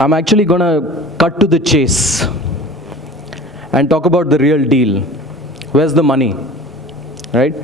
I'm actually going to cut to the chase and talk about the real deal. Where's the money, right?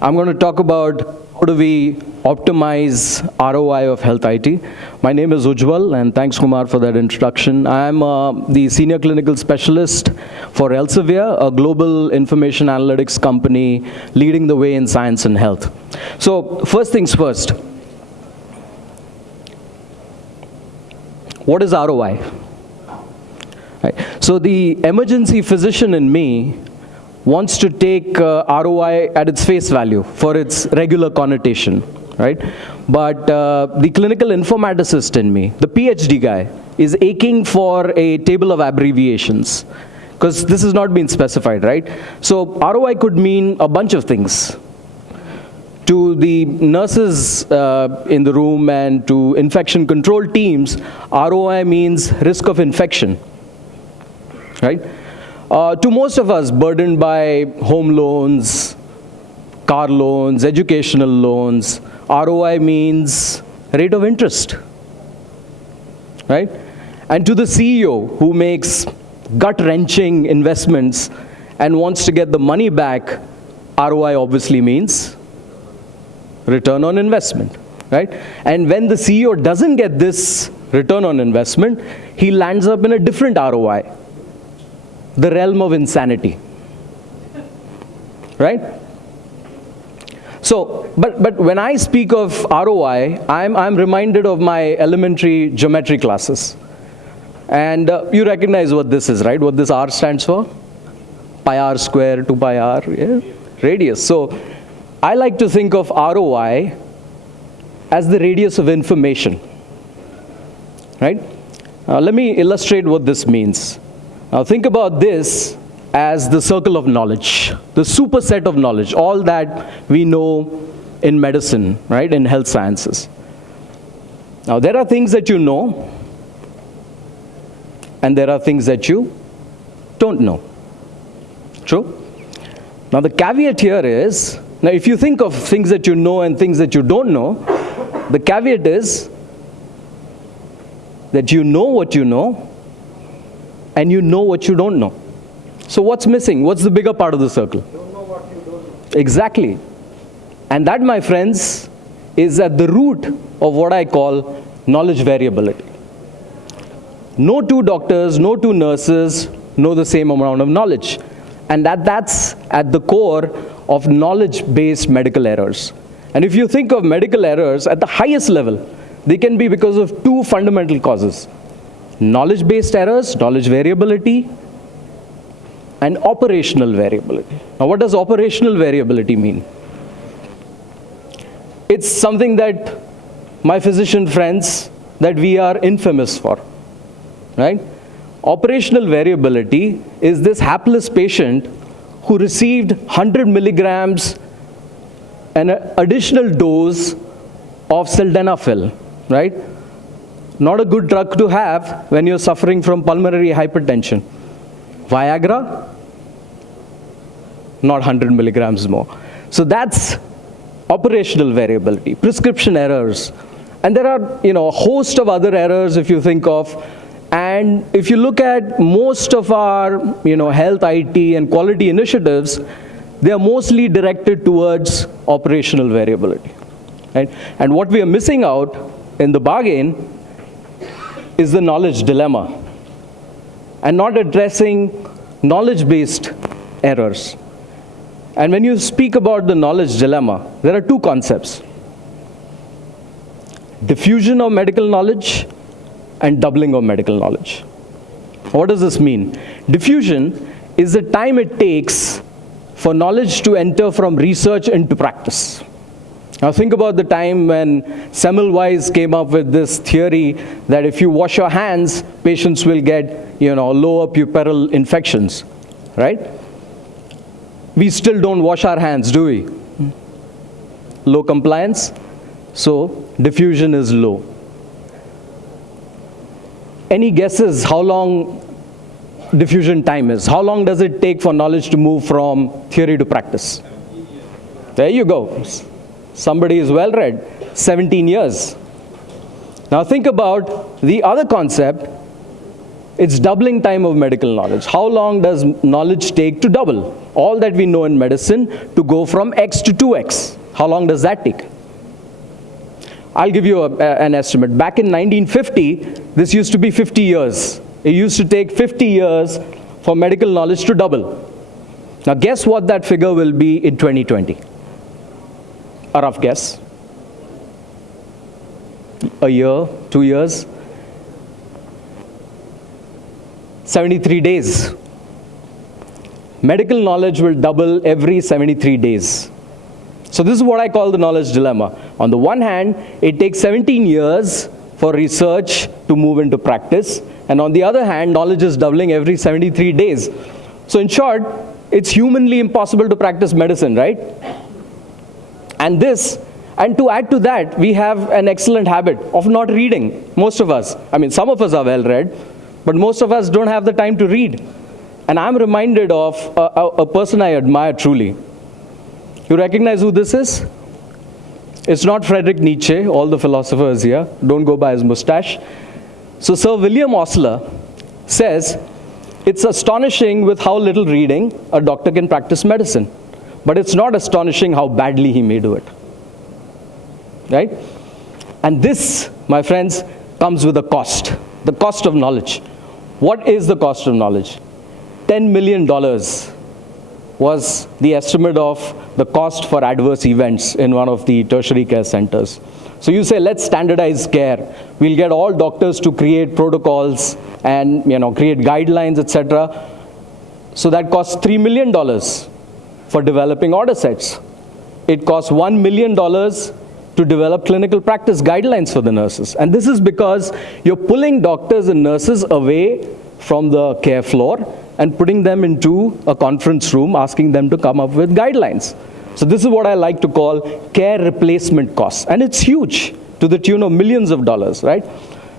I'm going to talk about how do we optimize ROI of health IT. My name is Ujjwal, and thanks, Kumar, for that introduction. I'm the Senior Clinical Specialist for Elseiver, a global information analytics company leading the way in science and health. So first things first, what is ROI? Right. So the emergency physician in me wants to take ROI at its face value for its regular connotation, right? But the clinical informaticist in me, the PhD guy, is aching for a table of abbreviations because this has not been specified, right? So ROI could mean a bunch of things. To the nurses in the room and to infection control teams, ROI means risk of infection, right? To most of us burdened by home loans, car loans, educational loans, ROI means rate of interest, right? And to the CEO who makes gut-wrenching investments and wants to get the money back, ROI obviously means return on investment, right? And when the CEO doesn't get this return on investment, he lands up in a different ROI, the realm of insanity, right? So, but when I speak of ROI, I'm reminded of my elementary geometry classes. And you recognize what this is, right? What this R stands for? Pi r square, 2 pi r, yeah? Radius. So I like to think of ROI as the radius of information, right? Let me illustrate what this means. Now think about this as the circle of knowledge, the superset of knowledge, all that we know in medicine, right, in health sciences. Now there are things that you know, and there are things that you don't know. True? Now the caveat here is, now if you think of things that you know and things that you don't know, the caveat is that you know what you know, and you know what you don't know. So what's missing? What's the bigger part of the circle? Don't know what you don't know. Exactly. And that, my friends, is at the root of what I call knowledge variability. No two doctors, no two nurses know the same amount of knowledge. And that's at the core of knowledge-based medical errors. And if you think of medical errors at the highest level, they can be because of two fundamental causes. Knowledge-based errors, knowledge variability, and operational variability. Now, what does operational variability mean? It's something that my physician friends, that we are infamous for, right? Operational variability is this hapless patient who received 100 milligrams an additional dose of sildenafil, right? Not a good drug to have when you're suffering from pulmonary hypertension. Viagra, not 100 milligrams more. So that's operational variability, prescription errors. And there are, a host of other errors if you think of. And if you look at most of our, health IT and quality initiatives, they are mostly directed towards operational variability, right? And what we are missing out in the bargain is the knowledge dilemma and not addressing knowledge-based errors. And when you speak about the knowledge dilemma, there are two concepts: diffusion of medical knowledge and doubling of medical knowledge. What does this mean? Diffusion is the time it takes for knowledge to enter from research into practice. Now think about the time when Semmelweis came up with this theory that if you wash your hands, patients will get, lower puerperal infections, right? We still don't wash our hands, do we? Low compliance, so diffusion is low. Any guesses how long diffusion time is? How long does it take for knowledge to move from theory to practice? There you go. Somebody is well read. 17 years. Now think about the other concept. It's doubling time of medical knowledge. How long does knowledge take to double? All that we know in medicine to go from X to 2X. How long does that take? I'll give you an estimate. Back in 1950, this used to be 50 years. It used to take 50 years for medical knowledge to double. Now guess what that figure will be in 2020? A rough guess. A year, 2 years? 73 days. Medical knowledge will double every 73 days. So this is what I call the knowledge dilemma. On the one hand, it takes 17 years for research to move into practice. And on the other hand, knowledge is doubling every 73 days. So in short, it's humanly impossible to practice medicine, right? And to add to that, we have an excellent habit of not reading, most of us. I mean, some of us are well read, but most of us don't have the time to read. And I'm reminded of a person I admire truly. You recognize who this is? It's not Friedrich Nietzsche, all the philosophers here. Don't go by his mustache. So Sir William Osler says, it's astonishing with how little reading a doctor can practice medicine. But it's not astonishing how badly he may do it. Right? And this, my friends, comes with a cost. The cost of knowledge. What is the cost of knowledge? $10 million was the estimate of the cost for adverse events in one of the tertiary care centers. So you say, let's standardize care. We'll get all doctors to create protocols and create guidelines, etc. So that costs $3 million for developing order sets. It costs $1 million to develop clinical practice guidelines for the nurses. And this is because you're pulling doctors and nurses away from the care floor and putting them into a conference room, asking them to come up with guidelines. So this is what I like to call care replacement costs. And it's huge, to the tune of millions of dollars, right?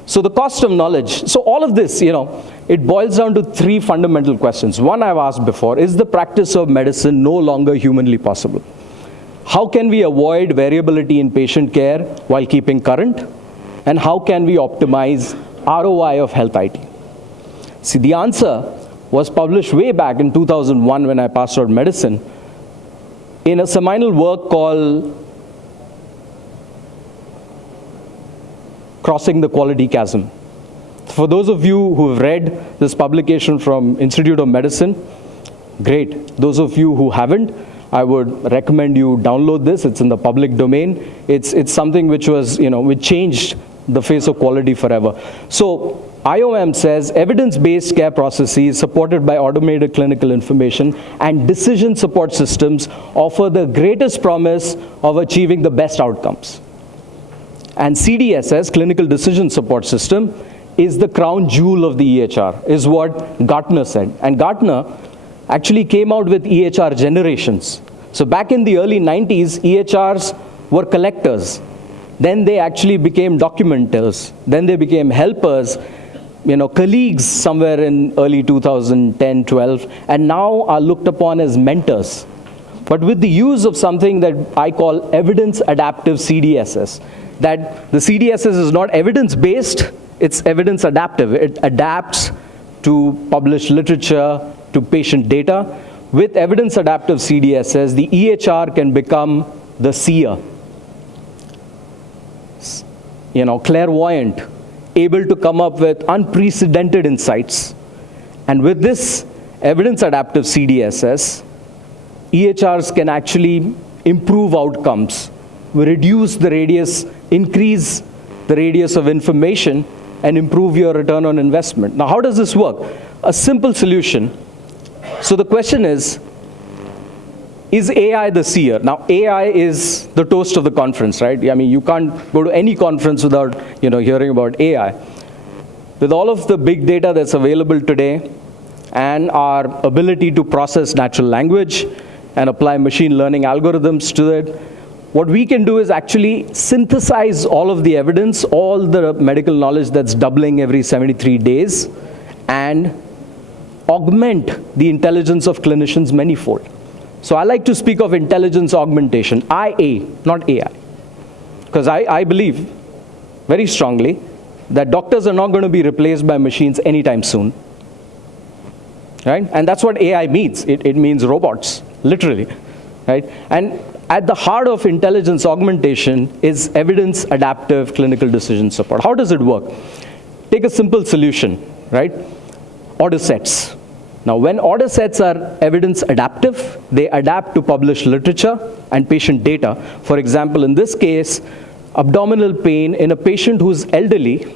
So the cost of knowledge. So all of this, it boils down to three fundamental questions. One I've asked before, is the practice of medicine no longer humanly possible? How can we avoid variability in patient care while keeping current? And how can we optimize ROI of health IT? See, the answer was published way back in 2001 when I passed out medicine in a seminal work called Crossing the Quality Chasm. For those of you who have read this publication from Institute of Medicine, great. Those of you who haven't, I would recommend you download this. It's in the public domain. It's something which was, which changed the face of quality forever. So IOM says evidence-based care processes supported by automated clinical information and decision support systems offer the greatest promise of achieving the best outcomes. And CDSS, Clinical Decision Support System, is the crown jewel of the EHR, is what Gartner said. And Gartner actually came out with EHR generations. So back in the early 90s, EHRs were collectors. Then they actually became documenters. Then they became helpers, colleagues somewhere in early 2010, 12, and now are looked upon as mentors. But with the use of something that I call evidence adaptive CDSS, that the CDSS is not evidence-based, it's evidence adaptive. It adapts to published literature, to patient data. With evidence adaptive CDSS, the EHR can become the seer, clairvoyant, able to come up with unprecedented insights. And with this evidence adaptive CDSS, EHRs can actually improve outcomes, reduce the radius, increase the radius of information, and improve your return on investment. Now, how does this work? A simple solution. So the question is AI the seer? Now, AI is the toast of the conference, right? I mean, you can't go to any conference without, hearing about AI. With all of the big data that's available today and our ability to process natural language and apply machine learning algorithms to it, what we can do is actually synthesize all of the evidence, all the medical knowledge that's doubling every 73 days, and augment the intelligence of clinicians manyfold. So I like to speak of intelligence augmentation, IA, not AI. Because I believe very strongly that doctors are not going to be replaced by machines anytime soon. Right? And that's what AI means. It means robots, literally. Right? And at the heart of intelligence augmentation is evidence adaptive clinical decision support. How does it work? Take a simple solution, right? Order sets. Now, when order sets are evidence adaptive, they adapt to published literature and patient data. For example, in this case, abdominal pain in a patient who's elderly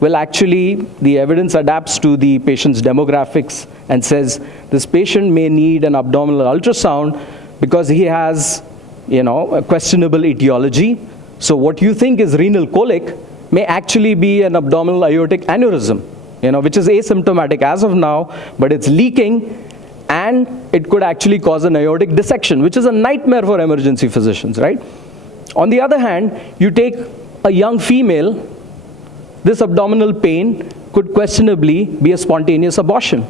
will actually, the evidence adapts to the patient's demographics and says, this patient may need an abdominal ultrasound because he has, a questionable etiology. So what you think is renal colic may actually be an abdominal aortic aneurysm, which is asymptomatic as of now, but it's leaking, and it could actually cause an aortic dissection, which is a nightmare for emergency physicians, right? On the other hand, you take a young female, this abdominal pain could questionably be a spontaneous abortion.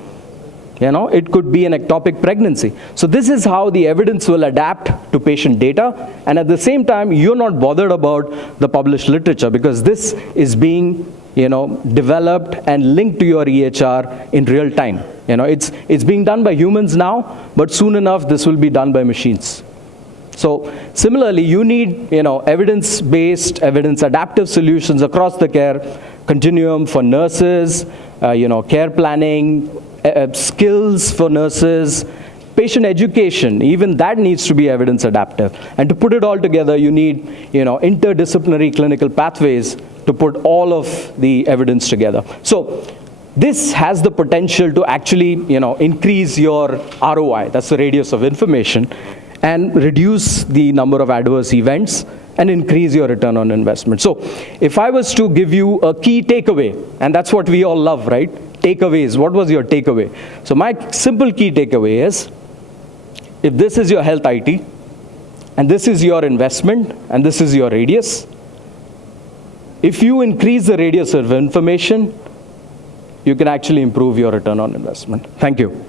It could be an ectopic pregnancy. So this is how the evidence will adapt to patient data, and at the same time, you're not bothered about the published literature because this is being, developed and linked to your EHR in real time. It's being done by humans now, but soon enough, this will be done by machines. So similarly, you need, evidence-based, evidence-adaptive solutions across the care continuum for nurses, care planning, skills for nurses, patient education, even that needs to be evidence adaptive. And to put it all together, you need, interdisciplinary clinical pathways to put all of the evidence together. So this has the potential to actually, increase your ROI, that's the radius of information, and reduce the number of adverse events and increase your return on investment. So if I was to give you a key takeaway, and that's what we all love, right? Takeaways, what was your takeaway? So my simple key takeaway is, if this is your health IT, and this is your investment, and this is your radius, if you increase the radius of information, you can actually improve your return on investment. Thank you.